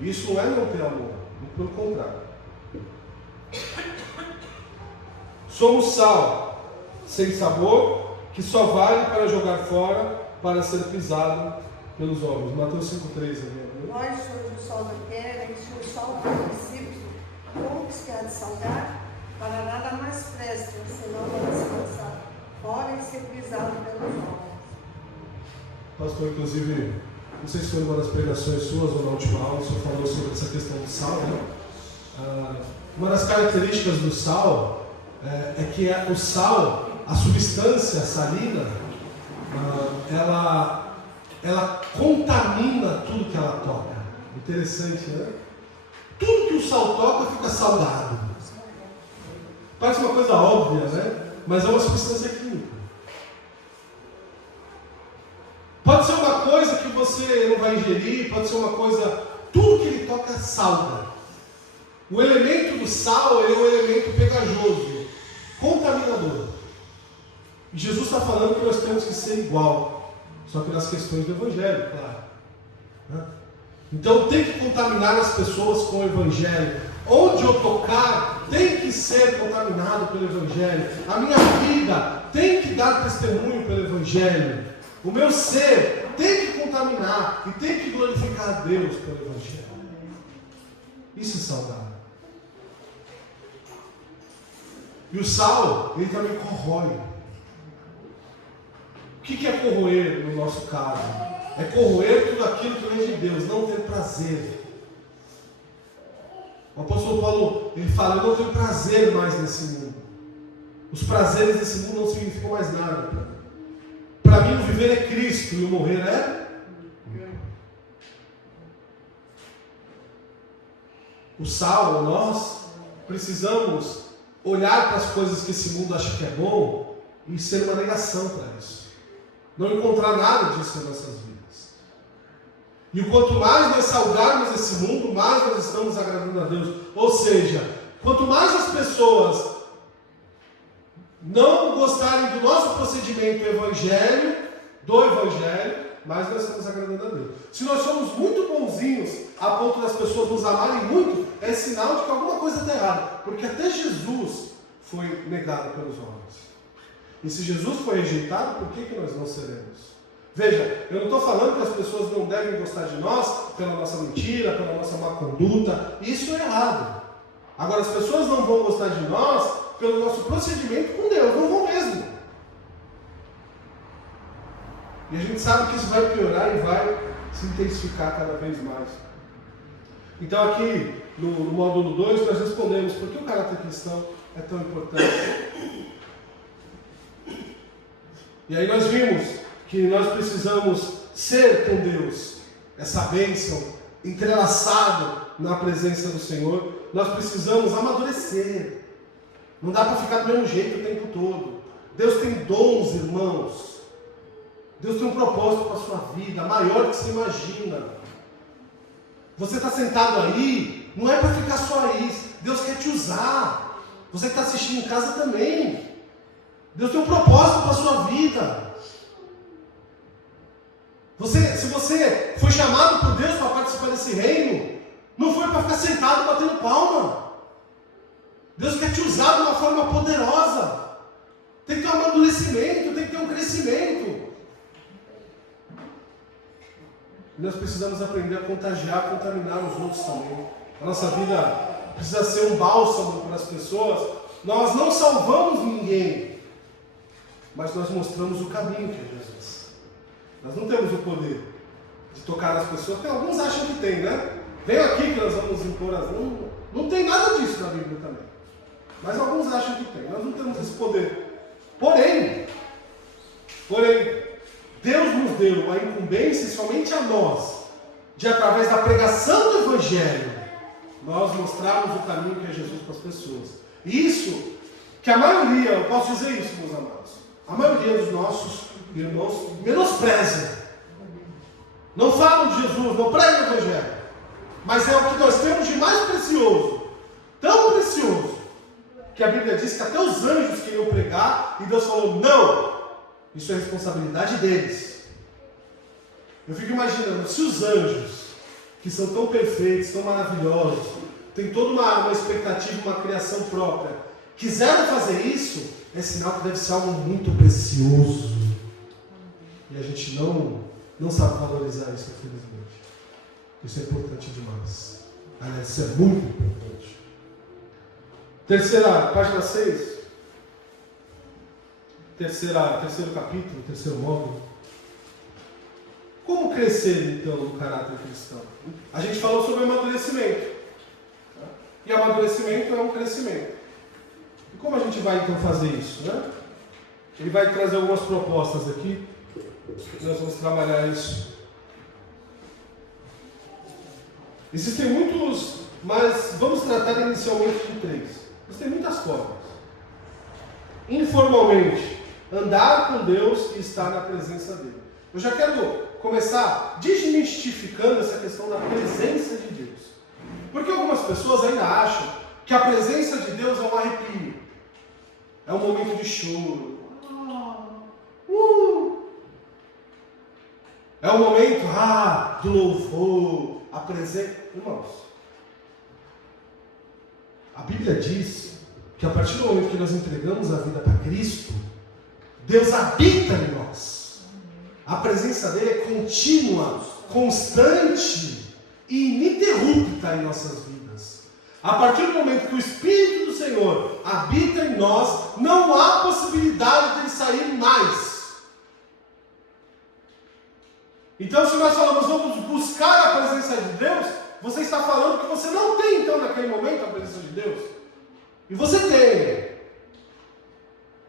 Isso não é não ter amor. Pelo contrário, somos sal sem sabor, que só vale para jogar fora, para ser pisado pelos homens. Mateus 5,3. Nós somos o sal da terra, e se o sal for discípulo, como que se há de salgar? Para nada mais presta, senão para se lançar fora e ser pisado pelos homens. Pastor, inclusive, não sei se foi uma das pregações suas ou na última aula, o senhor falou sobre essa questão do sal, né? Uma das características do sal é que o sal, a substância salina, ela contamina tudo que ela toca. Interessante, né? Tudo que o sal toca fica salgado. Parece uma coisa óbvia, né? Mas é uma substância química. Pode ser uma coisa que você não vai ingerir, pode ser uma coisa... Tudo que ele toca salga. O elemento do sal é um elemento pegajoso, contaminador. E Jesus está falando que nós temos que ser igual, só que nas questões do Evangelho, claro. Então tem que contaminar as pessoas com o Evangelho. Onde eu tocar, tem que ser contaminado pelo Evangelho. A minha vida tem que dar testemunho pelo Evangelho. O meu ser tem que contaminar e tem que glorificar a Deus pelo Evangelho. Isso é saudável. E o sal, ele também corrói. O que é corroer no nosso caso? É corroer tudo aquilo que vem de Deus, não ter prazer. O apóstolo Paulo, ele fala, eu não tenho prazer mais nesse mundo. Os prazeres desse mundo não significam mais nada. Para mim, o viver é Cristo e o morrer é... O sal, nós precisamos olhar para as coisas que esse mundo acha que é bom e ser uma negação para isso. Não encontrar nada disso em nossas vidas. E o quanto mais nós salgarmos esse mundo, mais nós estamos agradando a Deus. Ou seja, quanto mais as pessoas não gostarem do nosso procedimento do Evangelho, mais nós estamos agradando a Deus. Se nós somos muito bonzinhos a ponto das pessoas nos amarem muito, é sinal de que alguma coisa está errada. Porque até Jesus foi negado pelos homens. E se Jesus foi rejeitado, por que nós não seremos? Veja, eu não estou falando que as pessoas não devem gostar de nós pela nossa mentira, pela nossa má conduta. Isso é errado. Agora, as pessoas não vão gostar de nós pelo nosso procedimento com Deus. Não vão mesmo. E a gente sabe que isso vai piorar e vai se intensificar cada vez mais. Então aqui, no módulo 2, nós respondemos por que o caráter cristão é tão importante. E aí nós vimos que nós precisamos ser com Deus, essa bênção, entrelaçado na presença do Senhor. Nós precisamos amadurecer. Não dá para ficar do mesmo jeito o tempo todo. Deus tem dons, irmãos. Deus tem um propósito para a sua vida, maior do que você imagina. Você está sentado aí, não é para ficar só aí. Deus quer te usar. Você que está assistindo em casa também. Deus tem um propósito para a sua vida. Se você foi chamado por Deus para participar desse reino, não foi para ficar sentado batendo palma. Deus quer te usar de uma forma poderosa. Tem que ter um amadurecimento, tem que ter um crescimento. Nós precisamos aprender a contagiar, contaminar os outros também. A nossa vida precisa ser um bálsamo para as pessoas. Nós não salvamos ninguém, mas nós mostramos o caminho que é Jesus. Nós não temos o poder de tocar nas pessoas, porque alguns acham que tem, né? Vem aqui que nós vamos impor as mãos. Não tem nada disso na Bíblia também. Mas alguns acham que tem. Nós não temos esse poder. Porém, Deus nos deu a incumbência, somente a nós, de através da pregação do Evangelho, nós mostrarmos o caminho que é Jesus para as pessoas. Isso, que a maioria, eu posso dizer isso, meus amados, a maioria dos nossos irmãos menospreza. Não falam de Jesus, não pregam o Evangelho. Mas é o que nós temos de mais precioso, tão precioso, que a Bíblia diz que até os anjos queriam pregar, e Deus falou, não, isso é responsabilidade deles. Eu fico imaginando, se os anjos, que são tão perfeitos, tão maravilhosos, têm toda uma expectativa, uma criação própria, quiseram fazer isso, é sinal que deve ser algo muito precioso. E a gente não sabe valorizar isso, infelizmente. Isso é importante demais. Aliás, isso é muito importante. Página 6. Terceiro capítulo, terceiro módulo. Como crescer, então, no caráter cristão? A gente falou sobre amadurecimento. Tá? E amadurecimento é um crescimento. E como a gente vai, então, fazer isso? Né? Ele vai trazer algumas propostas aqui. Nós vamos trabalhar isso. Existem muitos, mas vamos tratar inicialmente de 3. Existem muitas formas. Informalmente, andar com Deus e estar na presença dele. Eu já quero começar desmistificando essa questão da presença de Deus. Porque algumas pessoas ainda acham que a presença de Deus é um arrepio. É um momento de choro. É um momento do louvor, a presença. Irmãos, a Bíblia diz que a partir do momento que nós entregamos a vida para Cristo, Deus habita em nós. A presença dele é contínua, constante e ininterrupta em nossas vidas. A partir do momento que o Espírito do Senhor habita em nós, não há possibilidade de ele sair mais. Então, se nós falamos, vamos buscar a presença de Deus, você está falando que você não tem, então, naquele momento, a presença de Deus. E você tem.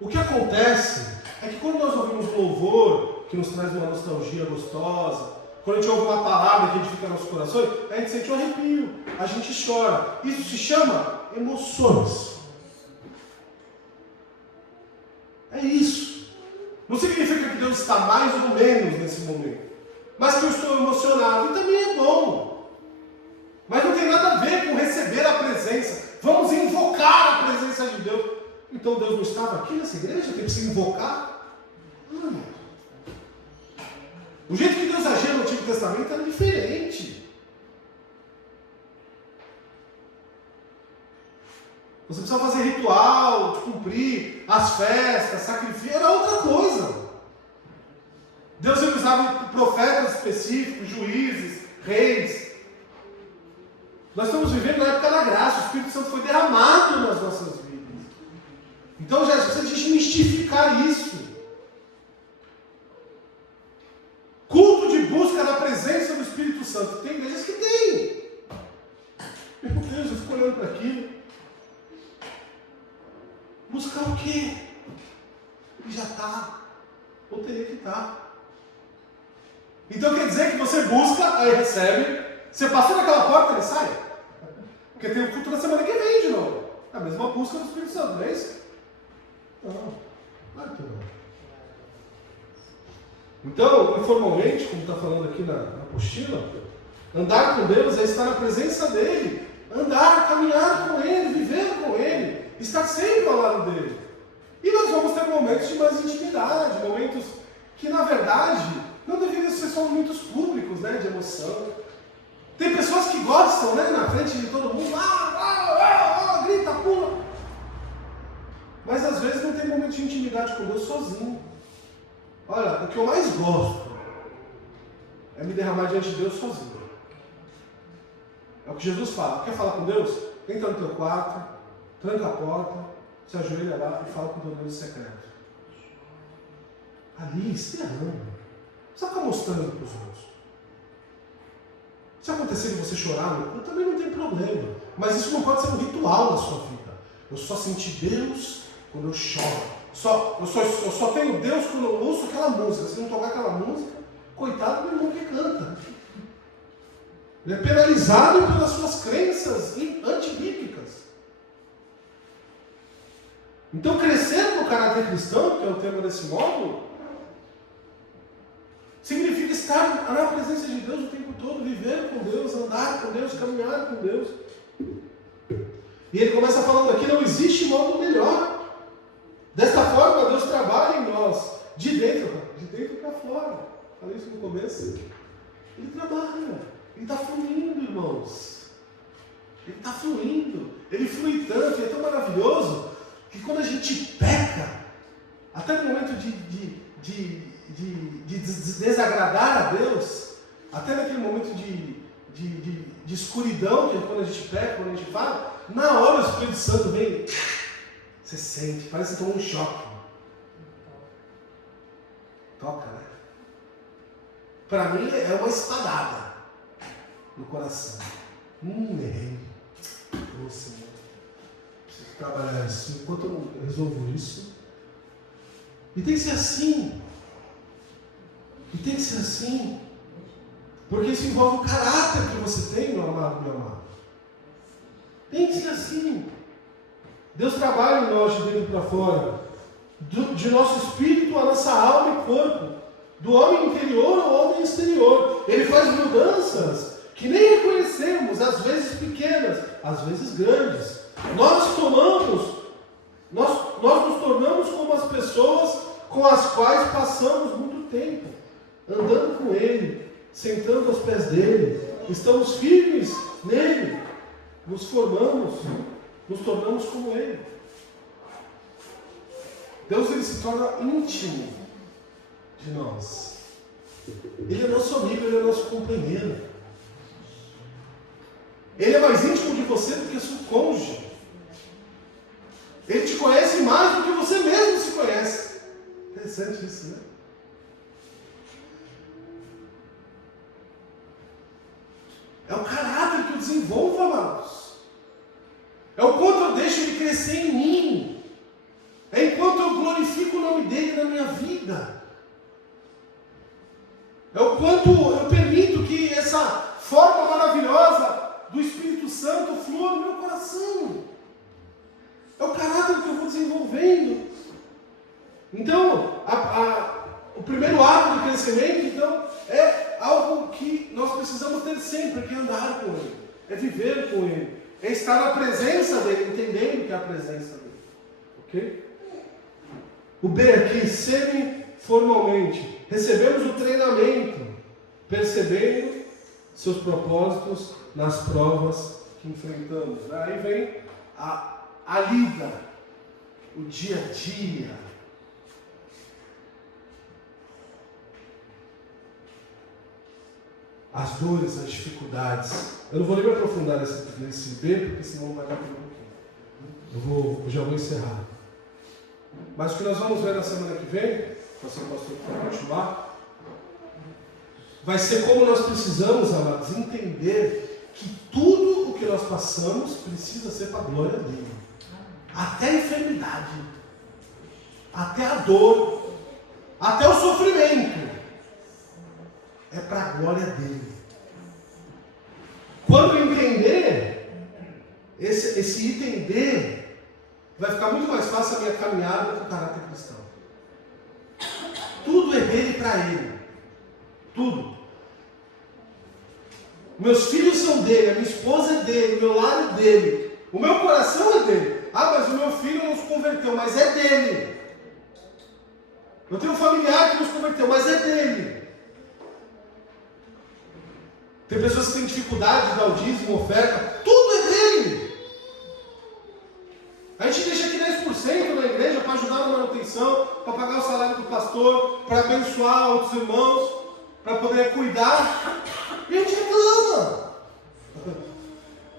O que acontece é que quando nós ouvimos louvor, que nos traz uma nostalgia gostosa, quando a gente ouve uma palavra que edifica nossos corações, a gente sente um arrepio, a gente chora. Isso se chama emoções. É isso. Não significa que Deus está mais ou menos nesse momento, mas que eu estou emocionado, e também é bom. Mas não tem nada a ver com receber a presença. Vamos invocar a presença de Deus. Então Deus não estava aqui nessa igreja? Tem que se invocar? Não. O jeito que Deus agia no Antigo Testamento era diferente. Você precisava fazer ritual, cumprir as festas, sacrifício, era outra coisa. Deus usava profetas específicos, juízes, reis. Nós estamos vivendo na época da graça, o Espírito Santo foi derramado nas nossas vidas. Então já precisa desmistificar isso. Culto de busca da presença do Espírito Santo. Tem igrejas que tem. Meu Deus, eu fico olhando para aquilo. Buscar o quê? Já está. Ou teria que estar. Então quer dizer que você busca, aí recebe. Você passou naquela porta, ele sai. Porque tem o culto na semana que vem de novo. É a mesma busca do Espírito Santo, não é isso? Não, claro que não. Então, informalmente, como está falando aqui na apostila, andar com Deus é estar na presença dEle. Andar, caminhar com Ele, viver com Ele. Estar sempre ao lado dEle. E nós vamos ter momentos de mais intimidade, momentos que, na verdade, não deveriam ser só momentos públicos, né, de emoção. Tem pessoas que gostam, né, na frente de todo mundo, grita, pula. Mas às vezes não tem momento de intimidade com Deus sozinho. Olha, o que eu mais gosto é me derramar diante de Deus sozinho. É o que Jesus fala. Quer falar com Deus? Entra no teu quarto, tranca a porta, se ajoelha lá e fala com o teu Deus secreto. Ali, se derrama. Não precisa ficar mostrando para os outros. Se acontecer de você chorar, também não tem problema. Mas isso não pode ser um ritual na sua vida. Eu só senti Deus quando eu choro. Eu só tenho Deus quando eu ouço aquela música. Se não tocar aquela música, coitado do irmão que canta. Ele é penalizado pelas suas crenças antibíblicas. Então, crescer no caráter cristão, que é o tema desse módulo, significa estar na presença de Deus o tempo todo, viver com Deus, andar com Deus, caminhar com Deus. E ele começa falando aqui, não existe modo melhor. Desta forma, Deus trabalha em nós, de dentro para fora. Falei isso no começo. Ele trabalha, ele está fluindo, irmãos. Ele está fluindo. Ele flui tanto, ele é tão maravilhoso, que quando a gente peca, até no momento de desagradar a Deus, até naquele momento de escuridão, que é quando a gente peca, quando a gente fala, na hora o Espírito Santo vem, você sente, parece que toma um choque. Toca, né? Para mim é uma espadada no coração. Errei. Ô Senhor, preciso trabalhar isso. Enquanto eu não resolvo isso, e tem que ser assim. E tem que ser assim. Porque isso envolve o caráter que você tem, meu amado, meu amado. Tem que ser assim. Deus trabalha em nós de dentro para fora. De nosso espírito, a nossa alma e corpo. Do homem interior ao homem exterior. Ele faz mudanças que nem reconhecemos, às vezes pequenas, às vezes grandes. Nós nos tornamos como as pessoas com as quais passamos muito tempo. Andando com Ele, sentando aos pés dEle, estamos firmes nele, nos formamos, nos tornamos como Ele. Deus, Ele se torna íntimo de nós. Ele é nosso amigo, Ele é nosso companheiro. Ele é mais íntimo de você do que seu cônjuge. Ele te conhece mais do que você mesmo se conhece. Interessante isso, né? É o caráter que eu desenvolvo, amados. É o quanto eu deixo ele crescer em mim. É enquanto eu glorifico nome dele na minha vida. É o quanto eu permito que essa forma maravilhosa do Espírito Santo flua no meu coração. É o caráter que eu vou desenvolvendo. Então, o primeiro ato do crescimento, então, é algo que nós precisamos ter sempre, que é andar com Ele, é viver com Ele, é estar na presença dEle, entendendo que é a presença dEle. Ok? O B aqui, semi-formalmente, recebemos o treinamento, percebendo seus propósitos nas provas que enfrentamos. Aí vem a lida, o dia a dia. As dores, as dificuldades. Eu não vou nem me aprofundar nesse B, porque senão não vai dar tempo. Eu já vou encerrar. Mas o que nós vamos ver na semana que vem, pastor para continuar, vai ser como nós precisamos, amados, entender que tudo o que nós passamos precisa ser para a glória dele. Até a enfermidade, até a dor, até o sofrimento. É para a glória dele. Quando eu entender, esse entender, vai ficar muito mais fácil a minha caminhada com o caráter cristão. Tudo é dele para ele. Tudo. Meus filhos são dele, a minha esposa é dele, o meu lar é dele, o meu coração é dele. Ah, mas o meu filho não se converteu, mas é dele. Eu tenho um familiar que não se converteu, mas é dele. Tem pessoas que têm dificuldade de dar o dízimo, oferta, tudo é dele. A gente deixa aqui 10% na igreja para ajudar na manutenção, para pagar o salário do pastor, para abençoar outros irmãos, para poder cuidar. E a gente reclama.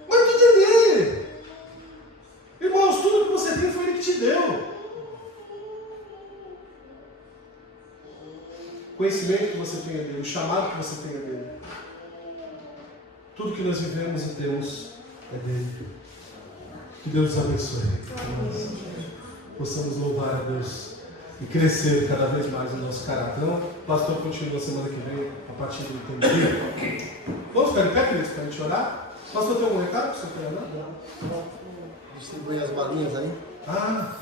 Mas tudo é dele. Irmãos, tudo que você tem foi ele que te deu. O conhecimento que você tem é dele, o chamado que você tem é dele. Tudo que nós vivemos e temos é dele. Que Deus nos abençoe. Que nós possamos louvar a Deus e crescer cada vez mais no nosso caráter. Então, o pastor continua semana que vem a partir do tempo. Vamos ficar em pé, queridos, para a gente orar? O pastor tem algum recado? Você quer orar? Distribui as balinhas aí. Ah,